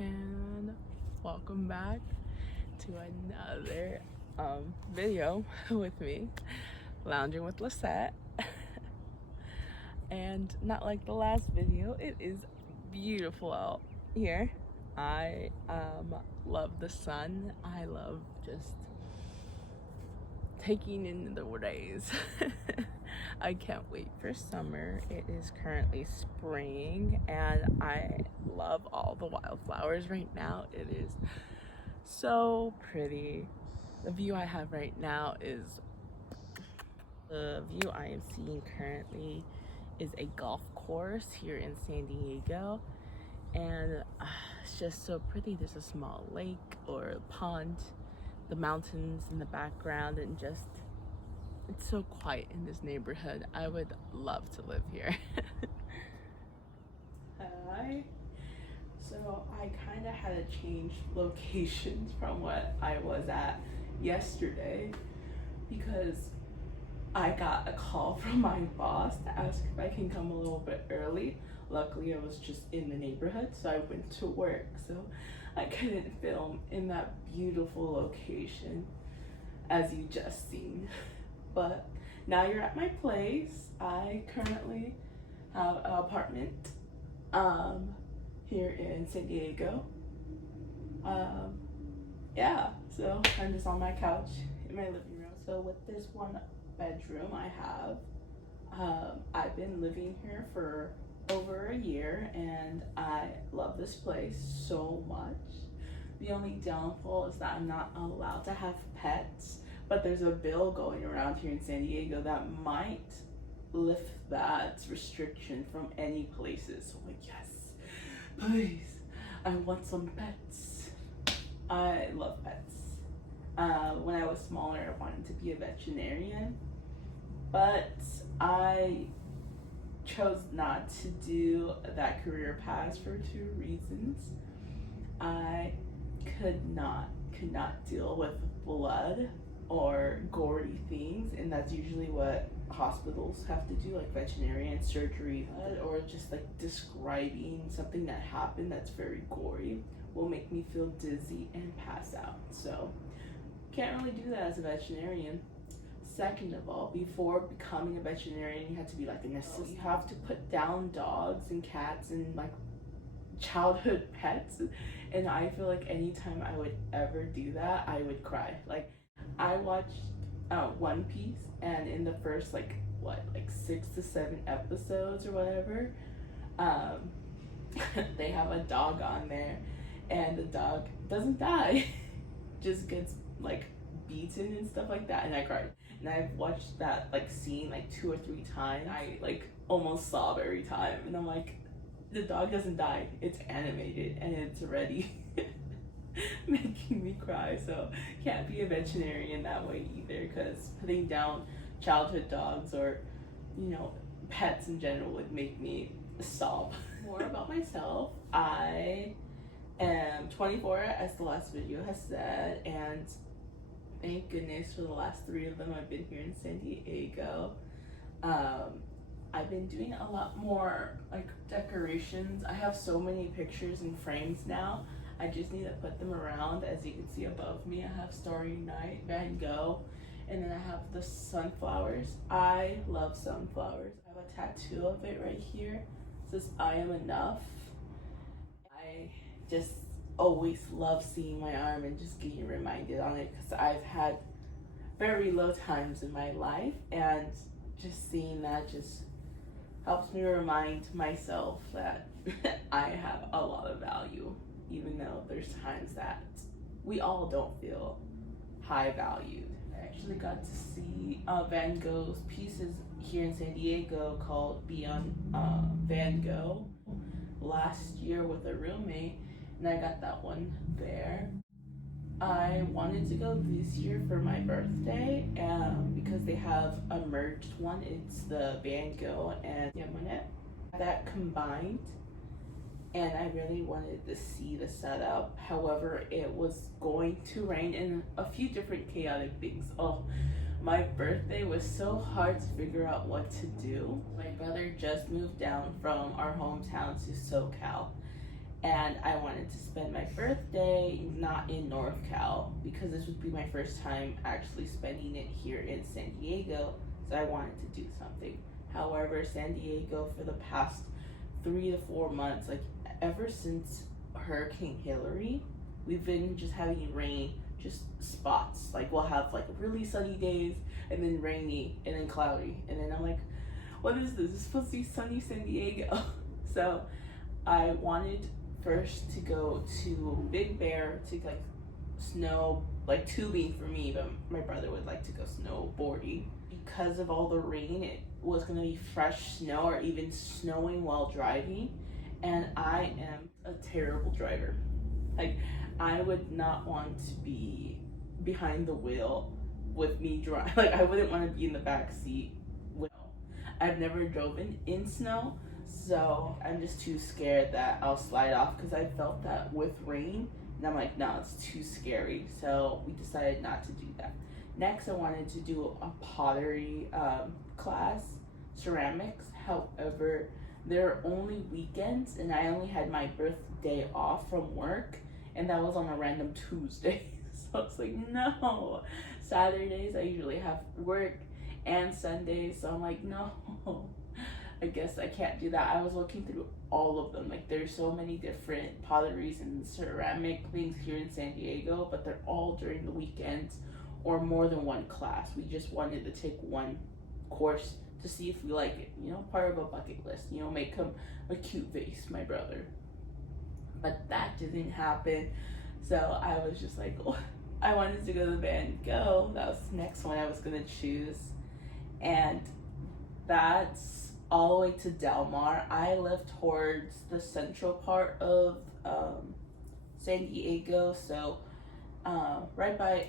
and welcome back to another video with me, lounging with Lisette. And not like the last video, it is beautiful out here. I love the sun. I love just taking in the days. I can't wait for summer. It is currently spring and I love all the wildflowers right now. It is so pretty. The view I have right now is the view I am seeing currently is a golf course here in San Diego, and it's just so pretty. There's a small lake or a pond, the mountains in the background, and just it's so quiet in this neighborhood. I would love to live here. Hi. So I kind of had to change locations from what I was at yesterday because I got a call from my boss to ask if I can come a little bit early. Luckily, I was just in the neighborhood, so I went to work. So I couldn't film in that beautiful location as you just seen. But now you're at my place. I currently have an apartment here in San Diego. Yeah, so I'm just on my couch in my living room. So with this one bedroom I have, I've been living here for over a year and I love this place so much. The only downfall is that I'm not allowed to have pets, but there's a bill going around here in San Diego that might lift that restriction from any places. So I'm like, yes, please, I want some pets. I love pets. When I was smaller, I wanted to be a veterinarian, but I chose not to do that career path for two reasons. I could not deal with blood or gory things, and that's usually what hospitals have to do, like veterinarian surgery, or just like describing something that happened that's very gory will make me feel dizzy and pass out. So can't really do that as a veterinarian. Second of all, before becoming a veterinarian, you have to be like an assistant. You have to put down dogs and cats and like childhood pets, and I feel like anytime I would ever do that, I would cry. Like I watched One Piece, and in the first like 6 to 7 episodes or whatever, they have a dog on there, and the dog doesn't die, just gets like beaten and stuff like that, and I cried. And I've watched that like scene like 2 or 3 times. I like almost sob every time, and I'm like, the dog doesn't die, it's animated and it's already making me cry. So can't be a veterinarian that way either, because putting down childhood dogs or pets in general would make me sob. More about myself, I am 24, as the last video has said, and thank goodness for the last 3 of them I've been here in San Diego. I've been doing a lot more like decorations. I have so many pictures and frames now. I just need to put them around. As you can see above me, I have Starry Night, Van Gogh, and then I have the sunflowers. I love sunflowers. I have a tattoo of it right here. It says I am enough. I just always love seeing my arm and just getting reminded on it, because I've had very low times in my life, and just seeing that just helps me remind myself that I have a lot of value, even though there's times that we all don't feel high valued. I actually got to see Van Gogh's pieces here in San Diego called Beyond Van Gogh last year with a roommate, and I got that one there. I wanted to go this year for my birthday because they have a merged one. It's the Van Gogh and Monet that combined, and I really wanted to see the setup. However, it was going to rain and a few different chaotic things. Oh, my birthday was so hard to figure out what to do. My brother just moved down from our hometown to SoCal, and I wanted to spend my birthday not in NorCal because this would be my first time actually spending it here in San Diego, so I wanted to do something. However, San Diego for the past 3 to 4 months, like ever since Hurricane Hillary, we've been just having rain, just spots. Like we'll have like really sunny days and then rainy and then cloudy, and then I'm like, what is this? It's supposed to be sunny San Diego. So I wanted first to go to Big Bear to like snow, like tubing for me, but my brother would like to go snowboarding. Because of all the rain, it was gonna be fresh snow or even snowing while driving, and I am a terrible driver. Like I would not want to be behind the wheel with me drive. Like I wouldn't want to be in the back seat. I've never driven in snow, so I'm just too scared that I'll slide off because I felt that with rain, and I'm like, no, it's too scary. So we decided not to do that. Next, I wanted to do a pottery class, ceramics. However, there are only weekends, and I only had my birthday off from work, and that was on a random Tuesday. So it's like, no. Saturdays, I usually have work, and Sundays, so I'm like, no, I guess I can't do that. I was looking through all of them. Like there's so many different potteries and ceramic things here in San Diego, but they're all during the weekends or more than one class. We just wanted to take one course to see if we like it, you know, part of a bucket list, you know, make him a cute vase, my brother. But that didn't happen, so I was just like, oh, I wanted to go to Van Gogh. That was the next one I was gonna choose, and that's all the way to Del Mar. I live towards the central part of San Diego, so right by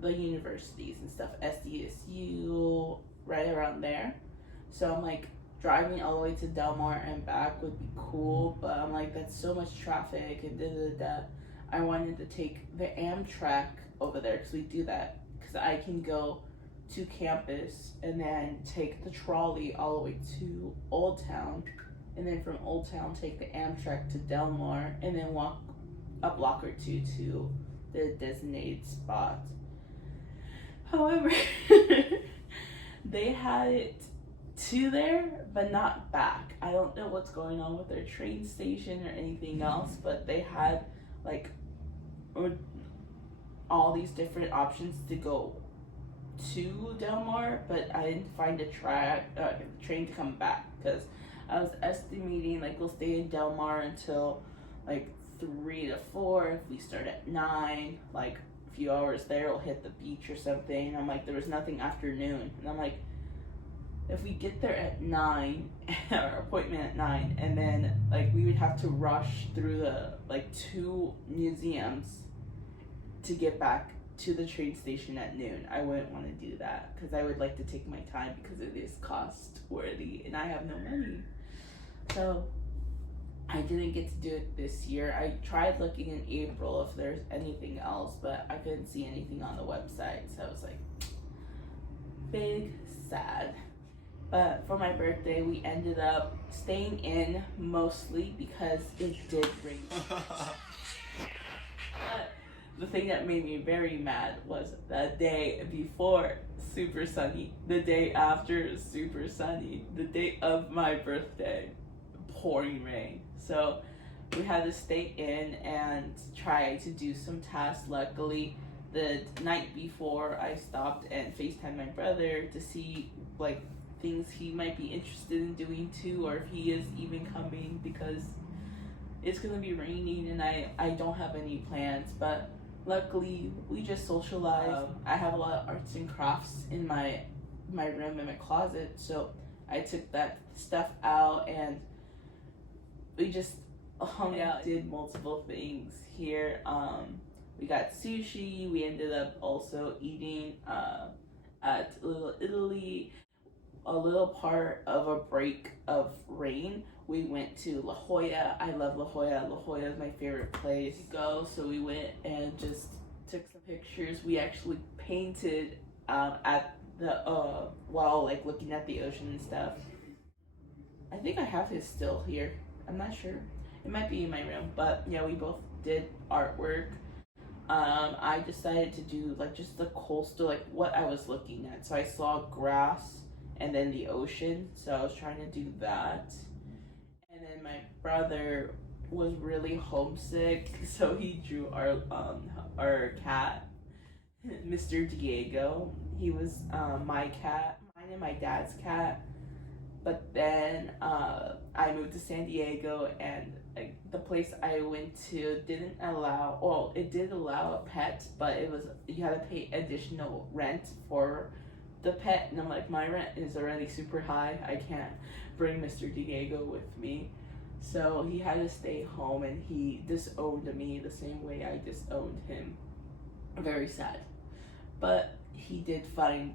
the universities and stuff, SDSU, right around there. So I'm like, driving all the way to Del Mar and back would be cool, but I'm like, that's so much traffic and da da da. I wanted to take the Amtrak over there because we do that, because I can go to campus and then take the trolley all the way to Old Town, and then from Old Town take the Amtrak to Del Mar, and then walk a block or two to the designated spot. However, they had it to there but not back. I don't know what's going on with their train station or anything else, but they had like all these different options to go to Del Mar, but I didn't find a train to come back, because I was estimating like we'll stay in Del Mar until like 3 to 4. If we start at 9, like a few hours there, we'll hit the beach or something. And I'm like, there was nothing afternoon, and I'm like, if we get there at 9, our appointment at 9, and then like we would have to rush through the like 2 museums to get back to the train station at noon. I wouldn't want to do that because I would like to take my time because it is cost worthy and I have no money. So I didn't get to do it this year. I tried looking in April if there's anything else, but I couldn't see anything on the website. So I was like, big sad. But for my birthday, we ended up staying in mostly because it did rain. But the thing that made me very mad was the day before, super sunny. The day after, super sunny. The day of my birthday, pouring rain. So we had to stay in and try to do some tasks. Luckily, the night before, I stopped and FaceTimed my brother to see like things he might be interested in doing too, or if he is even coming, because it's gonna be raining and I don't have any plans. But luckily we just socialized. I have a lot of arts and crafts in my room, in my closet, so I took that stuff out and we just hung out, did multiple things here. We got sushi. We ended up also eating at Little Italy. A little part of a break of rain, we went to La Jolla. I love La Jolla. La Jolla is my favorite place to go, so we went and just took some pictures. We actually painted at the while like looking at the ocean and stuff. I think I have his still here. I'm not sure. It might be in my room, but yeah, we both did artwork. I decided to do like just the coastal, like what I was looking at. So I saw grass and then the ocean, so I was trying to do that. And then my brother was really homesick, so he drew our cat, Mr. Diego. He was my cat, mine and my dad's cat. But then I moved to San Diego, and like the place I went to didn't allow. Well, it did allow a pet, but it was you had to pay additional rent for the pet, and I'm like, my rent is already super high. I can't bring Mr. Diego with me, so he had to stay home, and he disowned me the same way I disowned him. Very sad, but he did find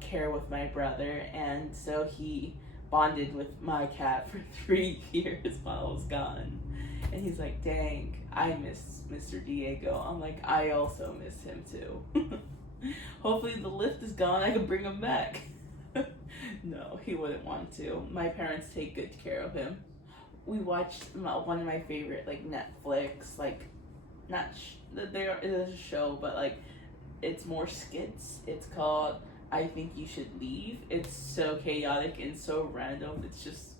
care with my brother, and so he bonded with my cat for 3 years while I was gone. And he's like, dang, I miss Mr. Diego. I'm like, I also miss him too. Hopefully the lift is gone, I can bring him back. No, he wouldn't want to. My parents take good care of him. We watched one of my favorite like Netflix, like not there is a show, but like it's more skits. It's called I Think You Should Leave. It's so chaotic and so random. It's just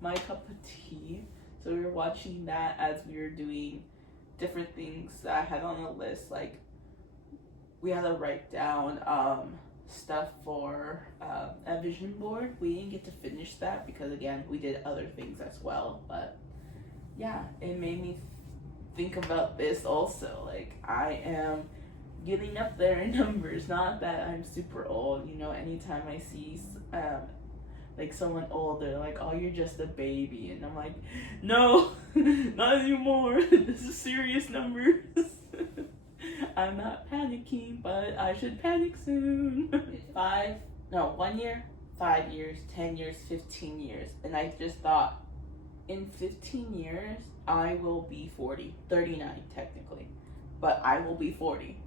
my cup of tea. So we were watching that as we were doing different things that I had on the list. Like we had to write down stuff for a vision board. We didn't get to finish that because again we did other things as well. But yeah, it made me think about this also. Like I am getting up there in numbers. Not that I'm super old, you know. Anytime I see like someone older, like, oh, you're just a baby, and I'm like, no, not anymore. This is serious numbers. I'm not panicking, but I should panic soon. 1 year, 5 years, 10 years, 15 years, and I just thought, in 15 years I will be 40, 39 technically, but I will be 40.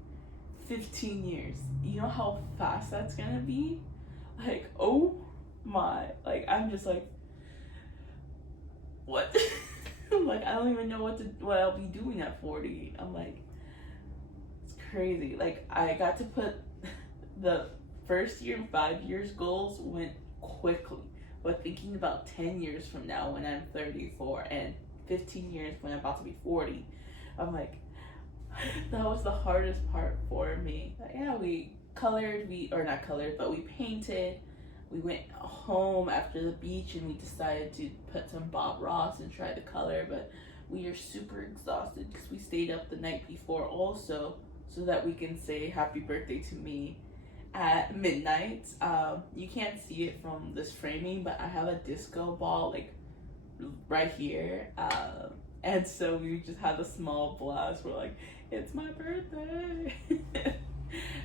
15 years. You know how fast that's gonna be? Like, oh my, like I'm just like, what? Like I don't even know what I'll be doing at 40. I'm like, it's crazy. Like I got to put the first year and 5 years goals went quickly, but thinking about 10 years from now when I'm 34 and 15 years when I'm about to be 40, I'm like, that was the hardest part for me. But yeah, we painted. We went home after the beach and we decided to put some Bob Ross and try the color, but we are super exhausted because we stayed up the night before also so that we can say happy birthday to me at midnight. You can't see it from this framing, but I have a disco ball like right here. And so we just had a small blast. We're like, it's my birthday.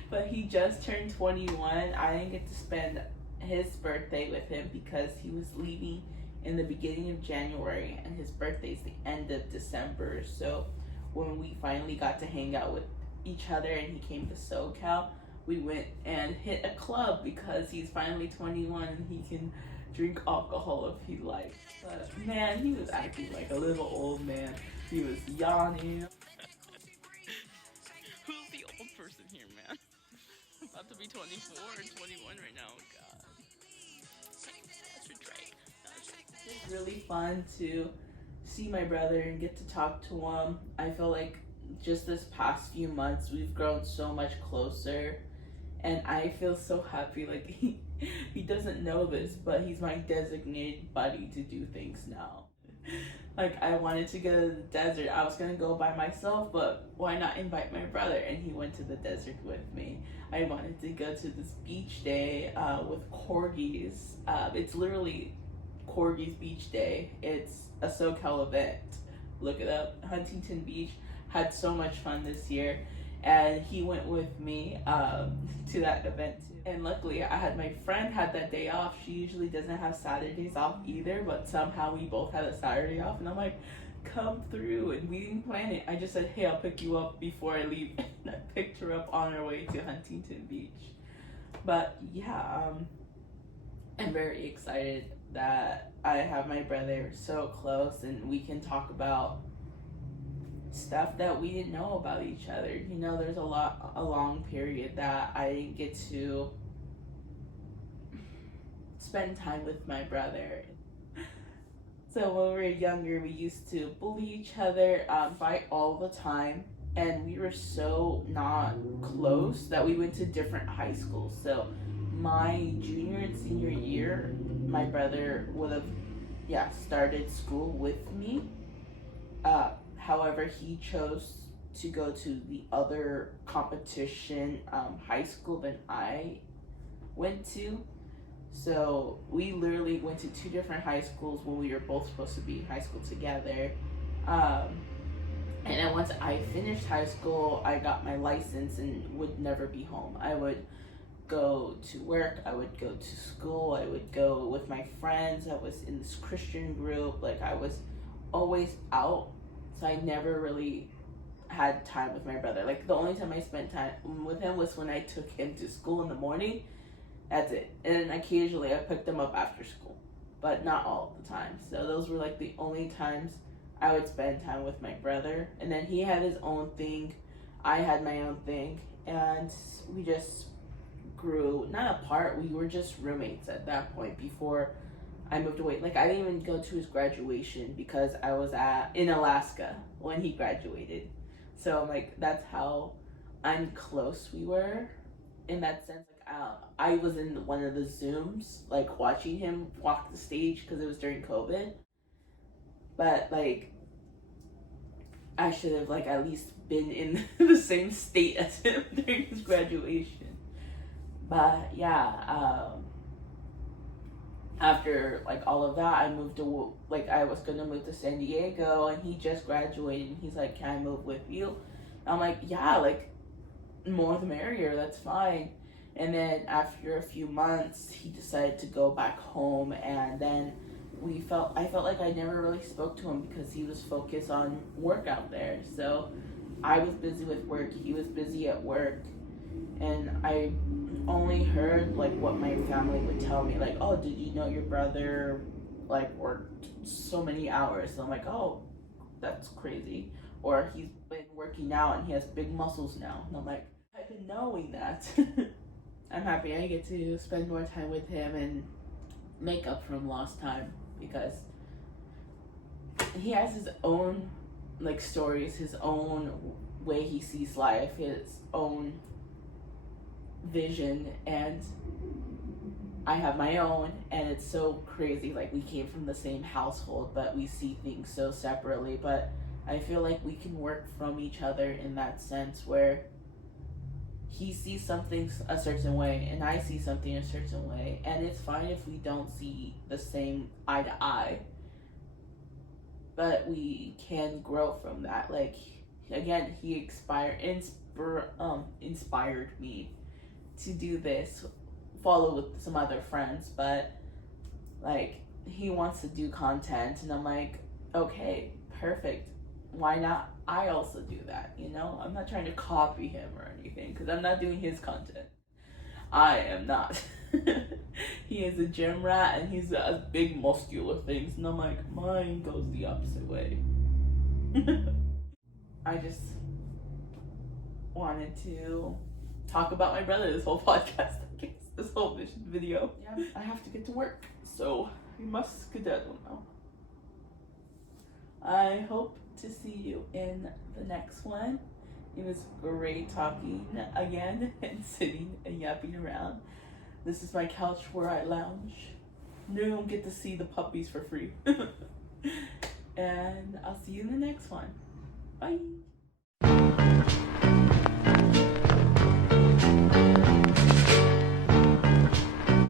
But he just turned 21. I didn't get to spend his birthday with him because he was leaving in the beginning of January and his birthday's the end of December. So when we finally got to hang out with each other and he came to SoCal, we went and hit a club because he's finally 21 and he can drink alcohol if he likes. But man, he was acting like a little old man. He was yawning. Who's the old person here, man? I'm about to be 24 and 21 right now. God. I should drink. It's really fun to see my brother and get to talk to him. I feel like just this past few months we've grown so much closer, and I feel so happy. Like he doesn't know this, but he's my designated buddy to do things now. Like I wanted to go to the desert. I was gonna go by myself, but why not invite my brother? And he went to the desert with me. I wanted to go to this beach day with corgis. It's literally Corgis Beach Day. It's a SoCal event. Look it up. Huntington Beach. Had so much fun this year, and he went with me to that event too. And luckily I had my friend had that day off. She usually doesn't have Saturdays off either, but somehow we both had a Saturday off, and I'm like, come through. And we didn't plan it. I just said, hey, I'll pick you up before I leave. And I picked her up on our way to Huntington Beach. But yeah, I'm very excited that I have my brother so close and we can talk about stuff that we didn't know about each other. You know, there's a long period that I didn't get to spend time with my brother. So when we were younger, we used to bully each other, fight all the time, and we were so not close that we went to different high schools. So my junior and senior year, my brother would have, started school with me. However, he chose to go to the other competition high school than I went to. So we literally went to two different high schools when we were both supposed to be in high school together. And then once I finished high school, I got my license and would never be home. I would go to work, I would go to school, I would go with my friends. I was in this Christian group, like I was always out. So I never really had time with my brother. Like the only time I spent time with him was when I took him to school in the morning. That's it. And then occasionally I picked him up after school, but not all the time. So those were like the only times I would spend time with my brother. And then he had his own thing, I had my own thing, and we just grew not apart. We were just roommates at that point before I moved away. Like I didn't even go to his graduation because I was in Alaska when he graduated. So like that's how unclose we were in that sense. Like I was in one of the Zooms, like watching him walk the stage because it was during COVID. But like I should have like at least been in the same state as him during his graduation. But yeah, after like all of that, I moved to I was gonna move to San Diego, and he just graduated, and he's like, "Can I move with you?" I'm like, "Yeah, like more the merrier. That's fine." And then after a few months, he decided to go back home, and then I felt like I never really spoke to him because he was focused on work out there. So I was busy with work, he was busy at work, and I only heard like what my family would tell me, like, "Oh, did you know your brother like worked so many hours?" So I'm like, "Oh, that's crazy." Or he's been working out and he has big muscles now. And I'm like, I've been knowing that. I'm happy I get to spend more time with him and make up from lost time, because he has his own like stories, his own way he sees life, his own vision, and I have my own. And it's so crazy, like we came from the same household but we see things so separately. But I feel like we can work from each other in that sense, where he sees something a certain way and I see something a certain way, and it's fine if we don't see the same eye to eye, but we can grow from that. Like again, he inspired me to do this, follow with some other friends, but like he wants to do content, and I'm like, okay, perfect, why not I also do that? You know, I'm not trying to copy him or anything, because I'm not doing his content. I am not. He is a gym rat and he's a big muscular things, and I'm like, mine goes the opposite way. I just wanted to talk about my brother this whole podcast, I guess, this whole video. Yeah, I have to get to work, so we must skedaddle now. I hope to see you in the next one. It was great talking again and sitting and yapping around. This is my couch where I lounge. You don't get to see the puppies for free. And I'll see you in the next one. Bye.